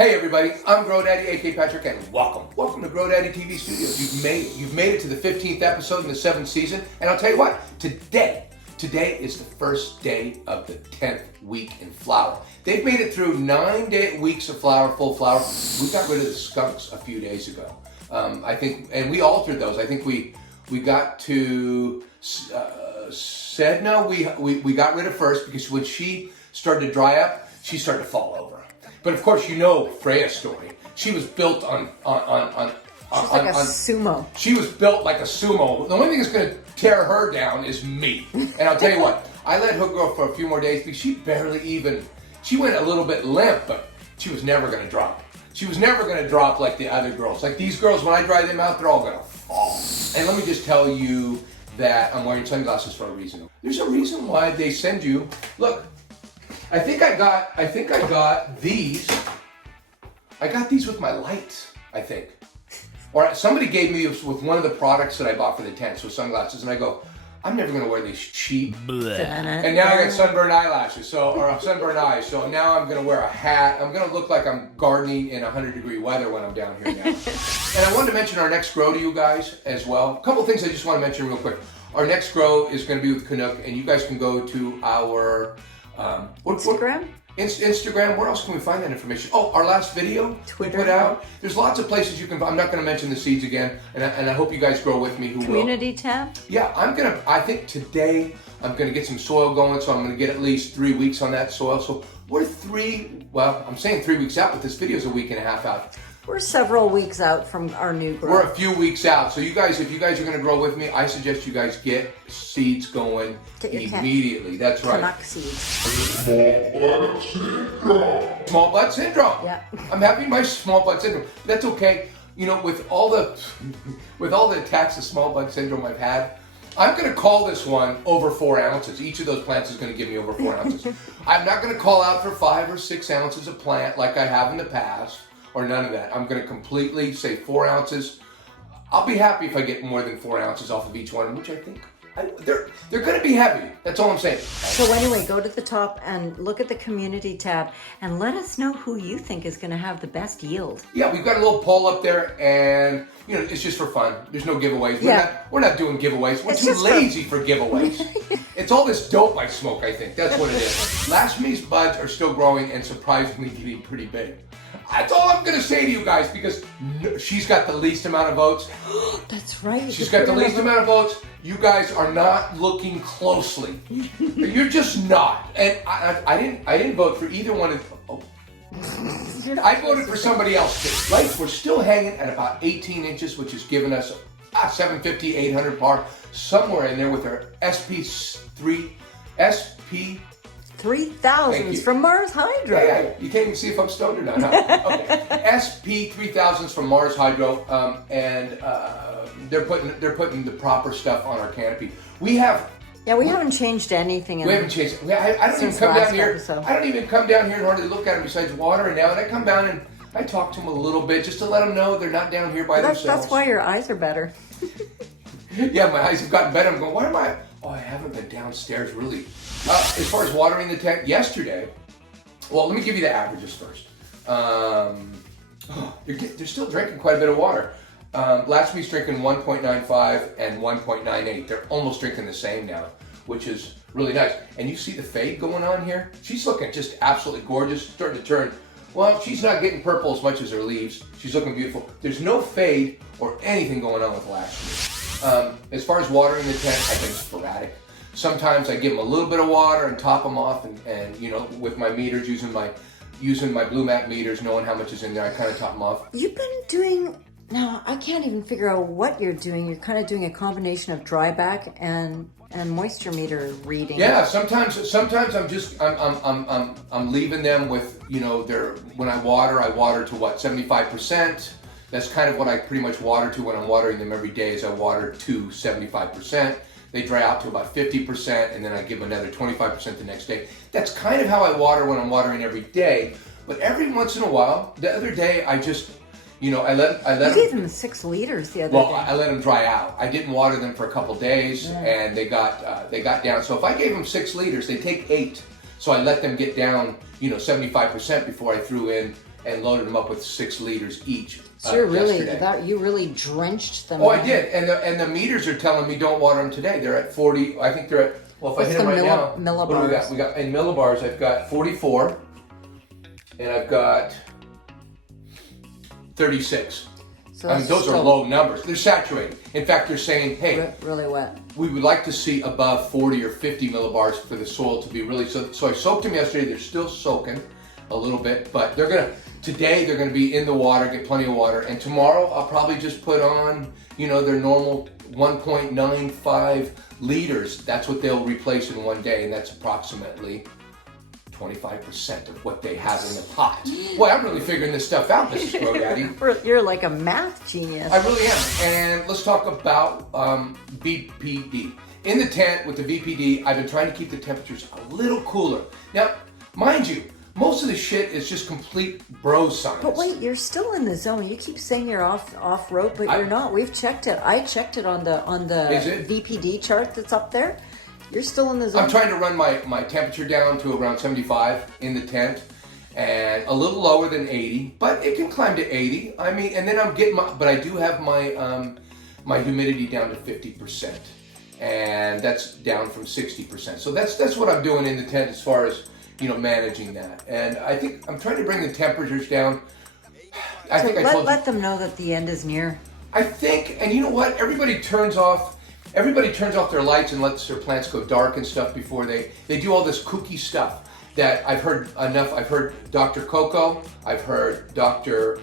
Hey everybody, I'm Grow Daddy, aka Patrick, and welcome to Grow Daddy TV Studios. You've made it to the 15th episode in the 7th season, and I'll tell you what, today is the first day of the 10th week in flower. They've made it through 9 weeks of flower, full flower. We got rid of the skunks a few days ago. I think, and we altered those. I think we got to Sedna. We got rid of first because when she started to dry up, she started to fall over. But of course, you know Freyja's story. She was built on sumo. She was built like a sumo. The only thing that's going to tear her down is me. And I'll tell you what, I let her go for a few more days because she went a little bit limp, but she was never going to drop. She was never going to drop like the other girls. Like these girls, when I dry them out, they're all going to fall. And let me just tell you that I'm wearing sunglasses for a reason. There's a reason why they send you, look, I think I got these. I got these with my lights, I think. Or somebody gave me with one of the products that I bought for the tent, with sunglasses, and I go, I'm never gonna wear these cheap. And now I got sunburned eyelashes, or sunburned eyes, so now I'm gonna wear a hat. I'm gonna look like I'm gardening in 100-degree weather when I'm down here now. And I wanted to mention our next grow to you guys as well. A couple things I just want to mention real quick. Our next grow is gonna be with Canuk, and you guys can go to our Instagram? Instagram. Where else can we find that information? Oh, our last video Twitter. we put out. There's lots of places you can. I'm not going to mention the seeds again, and I hope you guys grow with me. Who Community will? tab? Yeah, I think today I'm going to get some soil going, so I'm going to get at least 3 weeks on that soil. So we're I'm saying 3 weeks out, but this video is a week and a half out. We're several weeks out from our new grow. We're a few weeks out. So you guys, if you guys are going to grow with me, I suggest you guys get seeds going immediately. That's right. Canuk seeds. Small bud syndrome. Yeah. I'm having my small bud syndrome. That's okay. You know, with all the attacks of small bud syndrome I've had, I'm going to call this one over 4 ounces. Each of those plants is going to give me over 4 ounces. I'm not going to call out for 5 or 6 ounces of plant like I have in the past. Or none of that. I'm going to completely say 4 ounces. I'll be happy if I get more than 4 ounces off of each one, which I think they're going to be heavy. That's all I'm saying. So anyway, go to the top and look at the community tab and let us know who you think is going to have the best yield. Yeah, we've got a little poll up there, and you know it's just for fun. There's no giveaways. We're not doing giveaways. We're too lazy for giveaways. It's all this dope I smoke. I think that's what it is. Lakshmi's buds are still growing and surprisingly getting pretty big. That's all I'm going to say to you guys because she's got the least amount of votes. That's right. She's got the least amount of votes. You guys are not looking closely. You're just not. And I didn't vote for either one of I voted for somebody else too. Right? We're still hanging at about 18 inches, which has given us 750, 800 par, somewhere in there with our SP 3000s from Mars Hydro. Yeah, you can't even see if I'm stoned or not, huh? Okay. SP 3000s from Mars Hydro, and they're putting the proper stuff on our canopy. We haven't changed anything. We haven't changed. I don't even come down here. I don't even come down here and hardly look at them besides water. And now I come down and I talk to them a little bit just to let them know they're not down here by themselves. That's why your eyes are better. Yeah, my eyes have gotten better. I'm going, why am I? Oh, I haven't been downstairs really. As far as watering the tent, yesterday, well, let me give you the averages first. They're still drinking quite a bit of water. Lakshmi's drinking 1.95 and 1.98. They're almost drinking the same now, which is really nice. And you see the fade going on here? She's looking just absolutely gorgeous, starting to turn. Well, she's not getting purple as much as her leaves. She's looking beautiful. There's no fade or anything going on with Lakshmi. As far as watering the tent, I've been sporadic. Sometimes I give them a little bit of water and top them off, and you know, with my meters, using my BluMat meters, knowing how much is in there, I kind of top them off. You've been doing, now I can't even figure out what you're doing. You're kind of doing a combination of dry back and moisture meter reading. Yeah, sometimes I'm leaving them with, you know, when I water to what, 75%. That's kind of what I pretty much water to when I'm watering them every day. Is I water to 75%. They dry out to about 50%, and then I give them another 25% the next day. That's kind of how I water when I'm watering every day. But every once in a while, the other day I just, you know, I let You gave them 6 liters the other day. Well, I let them dry out. I didn't water them for a couple days, and they got down. So if I gave them 6 liters, they take 8. So I let them get down, you know, 75% before I threw in and loaded them up with 6 liters each. So you're really yesterday. you really drenched them. Oh, I did, and the meters are telling me don't water them today. They're at 40. I think they're at. Well, if I hit them right now, millibars? What do we got? We got in millibars. I've got 44, and I've got 36. So I mean, those are low numbers. They're saturated. In fact, they're saying, hey, really wet. we would like to see above 40 or 50 millibars for the soil to be really. So I soaked them yesterday. They're still soaking a little bit, but today they're gonna be in the water, get plenty of water, and tomorrow I'll probably just put on, their normal 1.95 liters. That's what they'll replace in one day, and that's approximately 25% of what they have in the pot. Boy, I'm really figuring this stuff out, Mrs. GrowDaddy. You're like a math genius. I really am. And let's talk about VPD. In the tent with the VPD, I've been trying to keep the temperatures a little cooler. Now, mind you, most of the shit is just complete bro science. But wait, you're still in the zone. You keep saying you're off road, but you're not. We've checked it. I checked it on the VPD chart that's up there. You're still in the zone. I'm trying to run my temperature down to around 75 in the tent, and a little lower than 80, but it can climb to 80. I mean, and then I'm getting but I do have my humidity down to 50%, and that's down from 60%. So that's what I'm doing in the tent as far as managing that. And I think I'm trying to bring the temperatures down. Let them know that the end is near. I think, and you know what? Everybody turns off their lights and lets their plants go dark and stuff before they do all this kooky stuff that I've heard enough. I've heard Dr. Coco, I've heard Dr.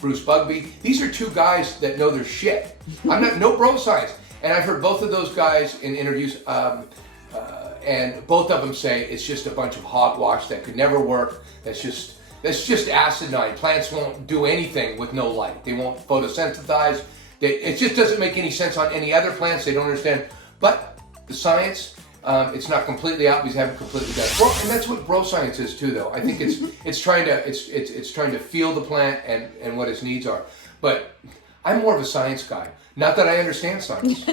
Bruce Bugby. These are two guys that know their shit. I'm not, no bro science. And I've heard both of those guys in interviews, and both of them say it's just a bunch of hogwash that could never work. That's just acidine. Plants won't do anything with no light. They won't photosynthesize. It just doesn't make any sense on any other plants. They don't understand. But the science, it's not completely out because they haven't completely done it. Well, and that's what bro science is too, though. I think it's trying to feel the plant and what its needs are. But I'm more of a science guy. Not that I understand science.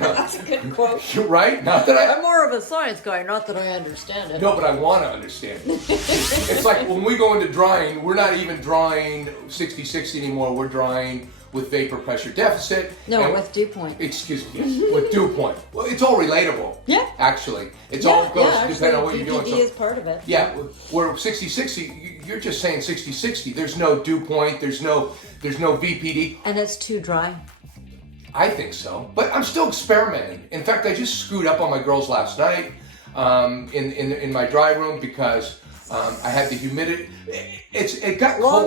That's a good quote. You're right. I'm more of a science guy, not that I understand it. No, but I want to understand it. It's like when we go into drying, we're not even drying 60-60 anymore. We're drying with vapor pressure deficit. No, with dew point. Excuse me, with dew point. Well, it's all relatable. Yeah. Actually, it's all goes depending on what you're doing. VPD is part of it. Yeah, where 60-60, you're just saying 60-60. There's no dew point. There's no VPD. And it's too dry. I think so, but I'm still experimenting. In fact, I just screwed up on my girls last night in my dry room because I had the humidity. It got cold.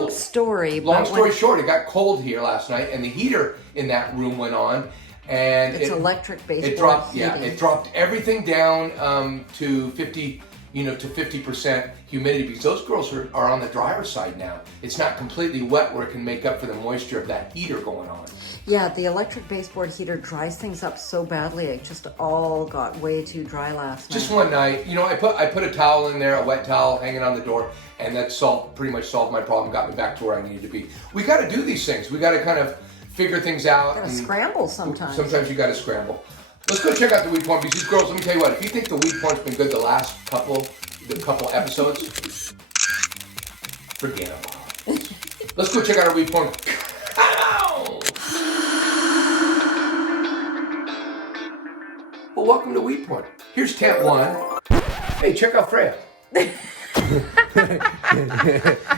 Long story short, it got cold here last night, and the heater in that room went on, and it's electric baseboard. It dropped. Yeah, it dropped everything down to 50. To 50% humidity because those girls are on the drier side now. It's not completely wet where it can make up for the moisture of that heater going on. Yeah, the electric baseboard heater dries things up so badly. It just all got way too dry last night. Just one night, I put a towel in there, a wet towel hanging on the door, and that pretty much solved my problem, got me back to where I needed to be. We got to do these things. We got to kind of figure things out. You got to scramble sometimes. Sometimes you got to scramble. Let's go check out the weed point because these girls, let me tell you what, if you think the weed point's been good the last couple episodes, forget about it. Let's go check out our weed point. Well, welcome to Weed Point. Here's tent 1. Hey, check out Freyja.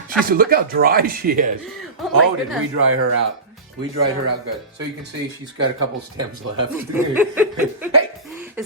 She said, look how dry she is. Oh did we dry her out? We dried her out good. So you can see she's got a couple stems left. Hey,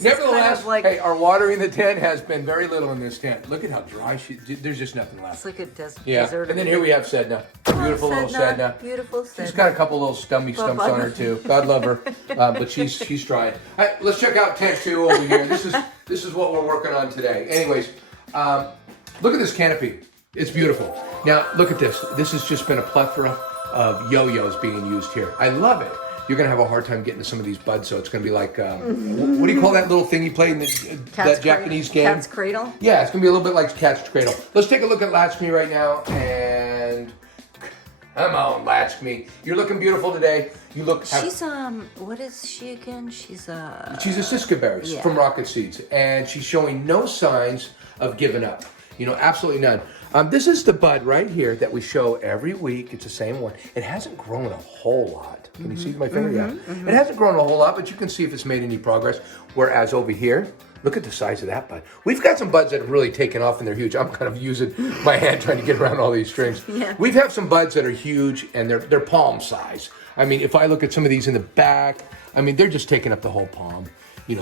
nevertheless, our watering the tent has been very little in this tent. Look at how dry there's just nothing left. It's like a desert. Yeah, and then here we have Sedna. Beautiful little Sedna. Beautiful Sedna. She's got a couple little stumps on her too. God love her, but she's trying. All right, let's check out tent 2 over here. This is what we're working on today. Anyways, look at this canopy. It's beautiful. Now look at this. This has just been a plethora of yo-yos being used here. I love it. You're going to have a hard time getting to some of these buds, so it's going to be like, what do you call that little thing you play in that Japanese game? Cat's Cradle? Yeah, it's going to be a little bit like Cat's Cradle. Let's take a look at Lakshmi right now, and come on, Lakshmi. You're looking beautiful today. You look... She's, what is she again? She's a... She's a Shiskaberry from Rocket Seeds, and she's showing no signs of giving up. Absolutely none. This is the bud right here that we show every week. It's the same one. It hasn't grown a whole lot. Can you see my finger? Yeah. It hasn't grown a whole lot, but you can see if it's made any progress. Whereas over here, look at the size of that bud. We've got some buds that have really taken off and they're huge. I'm kind of using my hand trying to get around all these strings. Yeah. We've had some buds that are huge and they're palm size. I mean, if I look at some of these in the back, I mean, they're just taking up the whole palm.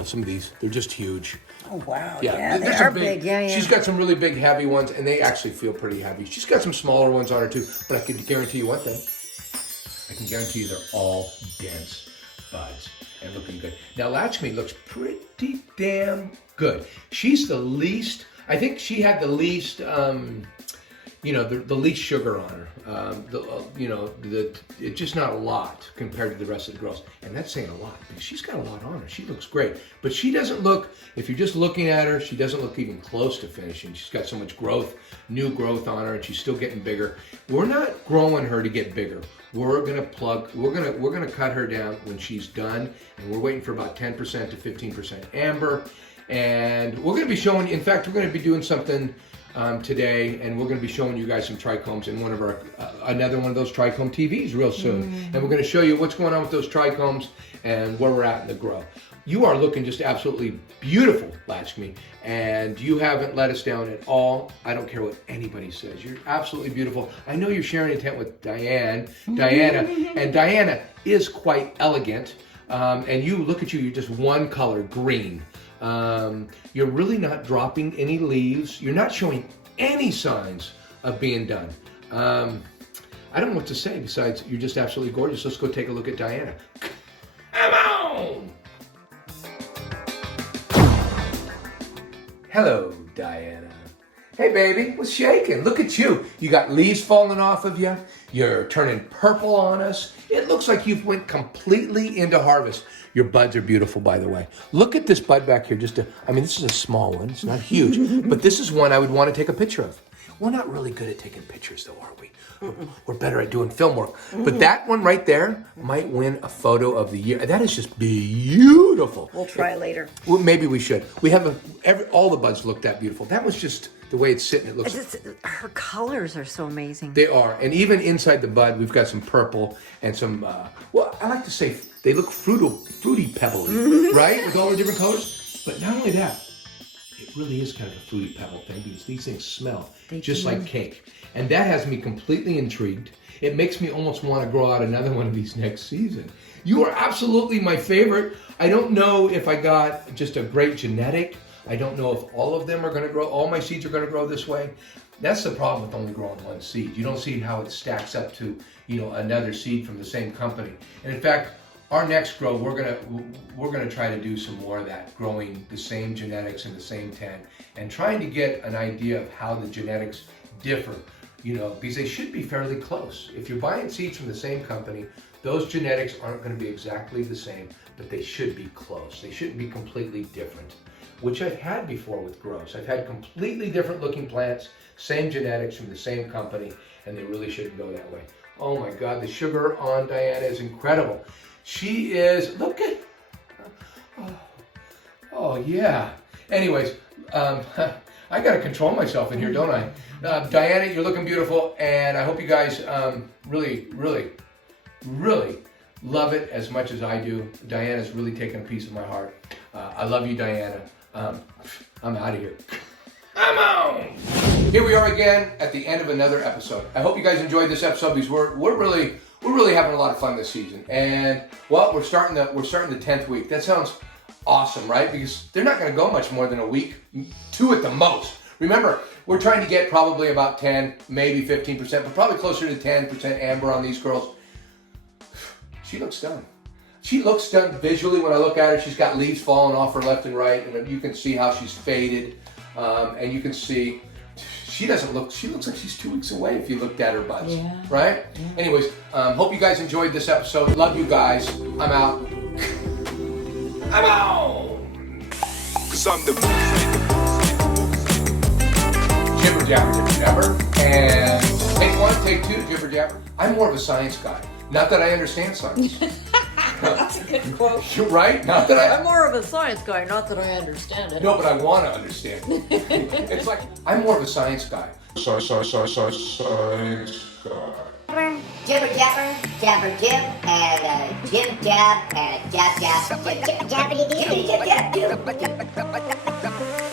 Some of these, they're just huge. Oh, wow. Yeah, they are big. Yeah. She's got some really big, heavy ones, and they actually feel pretty heavy. She's got some smaller ones on her, too. But I can guarantee you one thing. I can guarantee you they're all dense buds and looking good. Now, Lakshmi looks pretty damn good. She's the least, I think she had the least, the least sugar on her. It's just not a lot compared to the rest of the girls. And that's saying a lot because she's got a lot on her. She looks great. But she doesn't look, if you're just looking at her, she doesn't look even close to finishing. She's got so much growth, new growth on her, and she's still getting bigger. We're not growing her to get bigger. We're gonna cut her down when she's done, and we're waiting for about 10% to 15% amber. And we're gonna be showing, in fact, we're gonna be doing something today, and we're going to be showing you guys some trichomes in one of our another one of those trichome TVs real soon. And we're going to show you what's going on with those trichomes and where we're at in the grow. You are looking just absolutely beautiful, Lakshmi, and you haven't let us down at all. I don't care what anybody says. You're absolutely beautiful. I know you're sharing intent with Diana, and Diana is quite elegant. And you look at you, you're just one color, green. You're really not dropping any leaves. You're not showing any signs of being done. I don't know what to say besides you're just absolutely gorgeous. Let's go take a look at Diana. Come on! Hello, Diana. Hey, baby, what's shaking? Look at you. You got leaves falling off of you. You're turning purple on us. It looks like you've went completely into harvest. Your buds are beautiful, by the way. Look at this bud back here. This is a small one. It's not huge, but this is one I would want to take a picture of. We're not really good at taking pictures, though, are we? We're better at doing film work. But that one right there might win a photo of the year. That is just beautiful. We'll try later. Well, maybe we should. We have all the buds look that beautiful. That was just the way it's sitting. It looks. Her colors are so amazing. They are, and even inside the bud, we've got some purple and some. I like to say they look fruity pebbly, right, with all the different colors. But not only that, it really is kind of a fruity pebble thing because these things smell just like cake. And that has me completely intrigued. It makes me almost want to grow out another one of these next season. You are absolutely my favorite. I don't know if I got just a great genetic. I don't know if all of them are going to grow, all my seeds are going to grow this way. That's the problem with only growing one seed. You don't see how it stacks up to, another seed from the same company. And in fact, our next grow, we're gonna try to do some more of that, growing the same genetics in the same tent and trying to get an idea of how the genetics differ, because they should be fairly close. If you're buying seeds from the same company, those genetics aren't going to be exactly the same, but they should be close. They shouldn't be completely different, which I've had before with grows. I've had completely different looking plants, same genetics from the same company, and they really shouldn't go that way. Oh my God, the sugar on Diana is incredible. She is, look at, oh yeah. Anyways, I gotta control myself in here, don't I? Diana, you're looking beautiful, and I hope you guys really, really, really love it as much as I do. Diana's really taken a piece of my heart. I love you, Diana. I'm out of here. Come on! Here we are again at the end of another episode. I hope you guys enjoyed this episode because we're really having a lot of fun this season. And well, we're starting the 10th week. That sounds awesome, right? Because they're not going to go much more than a week, 2 at the most. Remember, we're trying to get probably about 10, maybe 15%, but probably closer to 10% amber on these girls. She looks done. She looks done visually when I look at her. She's got leaves falling off her left and right, and you can see how she's faded. And you can see she looks like she's 2 weeks away if you looked at her buds, right? Yeah. Anyways, hope you guys enjoyed this episode. Love you guys. I'm out. I'm out. Jibber jabber, jabber. And take 1, take 2, jibber jabber. I'm more of a science guy. Not that I understand science. That's a good quote. You're right. Not that I'm more of a science guy, not that I understand it. No, but I want to understand. It's like I'm more of a science guy. Science guy. Jibber jabber, jabber jib, and jib jab, and jab jab, jib jab, jabbity jib jab jib.